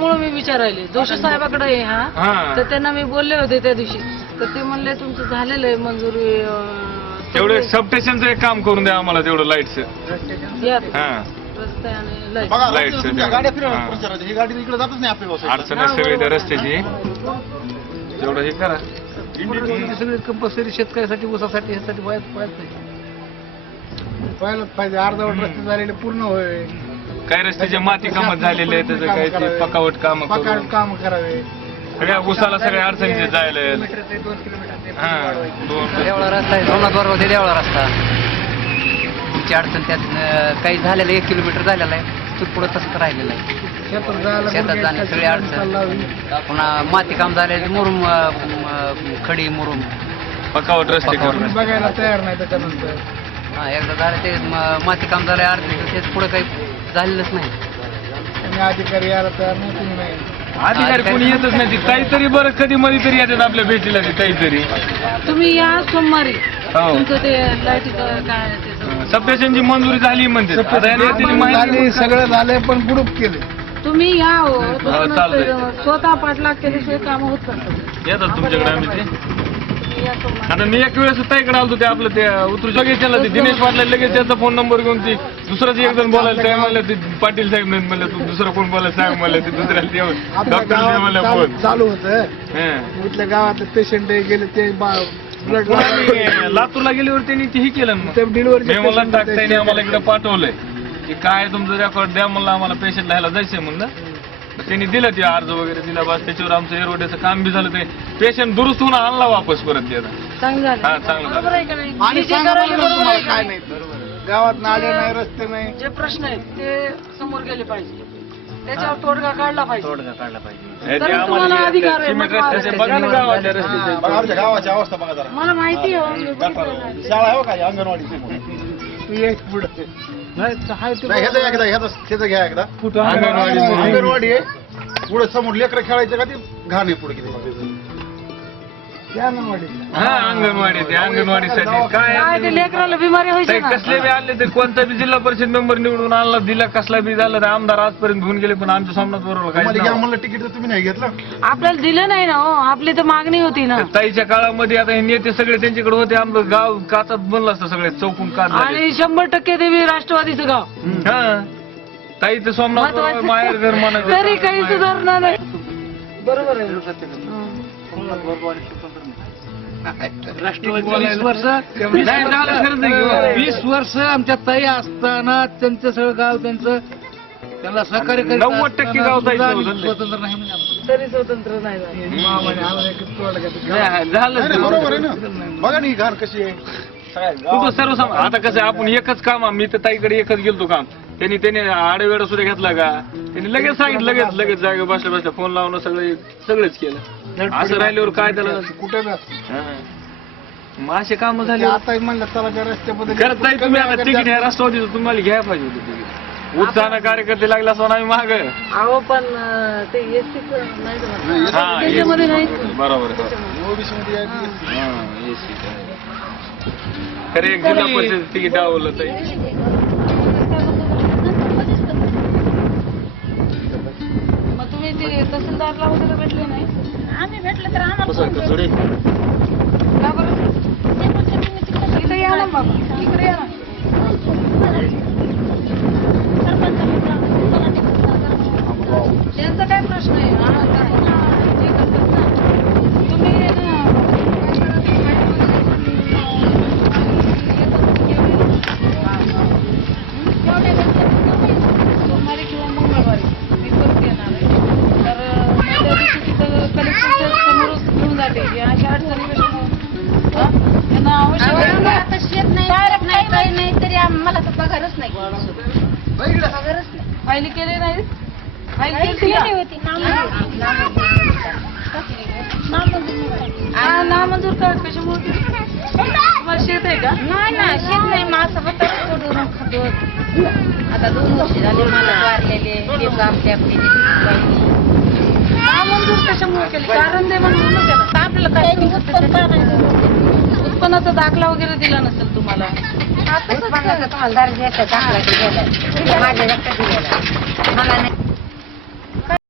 त्याच्यामुळे मी विचारायले जोशी साहेबाकडे आहे हा, तर त्यांना मी बोलले होते त्या दिवशी, तर ते म्हणले तुमचं झालेलं आहे मंजुरी. तेवढे सबस्टेशनचं एक काम करून द्या आम्हाला, तेवढं लाईटचं. रस्ते आणि लाईट. अडचण आहे सगळी त्या रस्त्याची, तेवढं हे करा. सगळे कंपल्सरी शेतकऱ्यासाठी ऊसासाठी ह्यासाठी व्हायलाच पाहिजे. अर्धवट रस्ते झालेले पूर्ण होय. काही रस्त्याचे माती कामं झालेले आहे, त्याचं काही ते पकावट काम काम करावे. सगळ्या उसाला सगळ्या अडचणीचे जायला. 2 किलोमीटर हा 2 देवळा रस्ता आहे, सोमनाथ बरोबर ते देवळा रस्ता. तुमची अडचण त्यात काही झालेलं 1 किलोमीटर झालेलं आहे, पुढं तसंच राहिलेलं आहे. शेतात जाणे सगळी अडचण. पुन्हा माती काम झाले, मुरुम खडी मुरुम पकावट रस्ते करून बघायला तयार नाही त्याच्यानंतर. हा एकदा झालं ते माती काम झालं अडचण, तेच पुढं काही झालेलंच नाही. आणि अधिकारी यायला तयार नाही, तुम्ही नाही. अधिकारी कोणी येतच नाही. काहीतरी बरं कधी मध्ये तरी येतात आपल्या भेटीला काहीतरी. तुम्ही या सोमवारी. हो. तुमचं ते लाईटीचं काय ते सबस्टेशनची मंजुरी झाली म्हणते. सगळं झालंय पण ग्रुप केले. तुम्ही या हो, चालतंय. स्वतः पाठलाग केल्याशिवाय काम होत नसतात. येतात तुमच्याकडे आम्ही ते. तुम्ही या सोमवारी. आता मी एक वेळेस ताईकडे आलतो, ते आपलं ते उतरू लगेच त्याला ते दिनेश पाटला लगेच त्याचा फोन नंबर घेऊन ती दुसराच एक जण बोलायला काय म्हणलं, ते पाटील साहेब नाही म्हणलं, तू दुसरं कोण बोलायला सांग म्हणलं, ते दुसऱ्याला डॉक्टर म्हणलं फोन चालू होतं. इथल्या गावातले पेशंट गेले ते ब्लड लातूरला गेल्यावर त्यांनी ते हे केलं ना. ते डिलिव्हरी मला टाकताय आम्हाला इकडे पाठवलंय की काय तुमचं रेकॉर्ड द्या म्हणलं, आम्हाला पेशंट लिहायला जायचंय म्हणलं. त्यांनी दिलं ते अर्ज वगैरे दिला, बस त्याच्यावर आमचं एरोड्याचं काम बी झालं. ते पेशंट दुरुस्त होऊन आणला वापस परत ते. चांगलं झालं. हा चांगलं बरोबर झालं. आहे का नाही? आणि जे करायला बरोबर आहे का काय नाही? नाही गावात नाले नाही, रस्ते नाही. जे प्रश्न आहेत ते समोर गेले पाहिजे, त्याच्यावर तोडगा काढला पाहिजे. ते तुम्हाला अधिकार आहे. सिमेंट रस्त्याचे बघा ना गावाच्या रस्त्याचे. आमच्या गावाची अवस्था बघा जरा. मला माहिती आहे हो, मी बघितलं ना. शाळा आहे का अंगणवाडीची? तू एक पुढे ह्याचं घ्या एकदा. अंगणवाडी अंगणवाडी आहे पुढे समोर लेकरं खेळायचं का, ते घाण आहे पुढे किती. हा अंगणवाडी, ते अंगणवाडीसाठी काय काय ते लेकराला बिमारी व्हायची ताई ना. कसले बी आले तर कोणता बी जिल्हा परिषद मेंबर निवडून आणला, दिला कसला बी झालं, आमदार आजपर्यंत घेऊन गेले, पण आमच्या सोमनाथ बरोबर तुम्हाला घ्या काय म्हणलं तिकीट तर तुम्ही नाही घेतलं. आपल्याला दिलं नाही ना हो, आपली तर मागणी होती ना. ताईच्या काळामध्ये आता हे नेते सगळे त्यांच्याकडे होते, आमचं गाव काचात बनलं असतं, सगळे चौकून काच झाले. आणि 100% देवी राष्ट्रवादीचं गाव. हा ताईचं सोमनाथ बरोबर माहेर घर म्हणायचं. तरी काही सुधारणा नाही. बरोबर आहे. राष्ट्रवादी 20 वर्ष नाही झालं खरंच नाही की. 20 वर्ष आमच्या ताई असताना त्यांचं सगळं गाव त्यांचं त्यांना सहकार्य करीत 90% गाव ताईचं असताना होतं. स्वतंत्र नाही म्हणजे आमचं. तरी स्वतंत्र नाही झालं. मामाने आम्हाला एक तोडलं का ते गाव. नाही, झालं नाही, ते. बरोबर आहे ना. बघा नी घाण कशी आहे. कुठं सर्वसाम आता कसं आहे, आपण एकच काम मी तर ताईकडे एकच गेलतो काम, त्याने आडवेडा सुद्धा घेतला का, त्यांनी लगेच सांगितलं, लगेच जागा बसल्या बसल्या फोन लावणं सगळेच केलं. असं राहिल्यावर काय त्याला कुठे ना हा. मग असे काम झाले. आता म्हणलं चला त्या रस्त्यामध्ये करत नाही तुम्ही आता तिकीट ह्या राष्ट्रवादीचं तुम्हाला घ्यायला पाहिजे होतं तिकीट. उत्साहानं कार्यकर्ते लागला असं आम्ही माग. अहो पण ते एसटी नाही जमत. हा त्याच्यामध्ये नाही. बरोबर ओबीसी मध्ये आहे. खरे एक जिल्हा परिषद तिकीट आवडलं ताई. मग तुम्ही ते तहसीलदारला वगैरे भेटले नाही? आम्ही भेटलं तर आम्हाला का बरं? इथं या ना बाबा, इकडे या ना. त्यांचा काय प्रश्न आहे? हा, काय? जे करतात ना. तुम्ही आहे ना, सोमवारी किंवा मंगळवारी मी परत येणार आहे. तर त्या दिवशी तिथं कलेक्टरच्या समोरच घेऊन जाते की अशा अडचणी कशा त्यांना आवश्यक आता शेत नाही, डायरेक्ट नाही, काही नाही तरी मला तर पगारच नाही. पगारच नाही. फायली केले नाही. फाईल केली केली का? होती नामंजूर का कशामुळे केली? तुम्हाला शेत आहे का? नाही ना, शेत नाही, माझं होतं सोडून खातो. आता 2 वर्ष झाले मला वारलेले ते आमच्या नामंजूर कशामुळे केली? कारण दे म्हणून केलं. आपल्याला काय उत्पन्नाचा दाखला वगैरे दिला नसेल तुम्हाला. तुम्हाला दर्जा दाखला दिलेला माझ्या दिलेला मला नाही.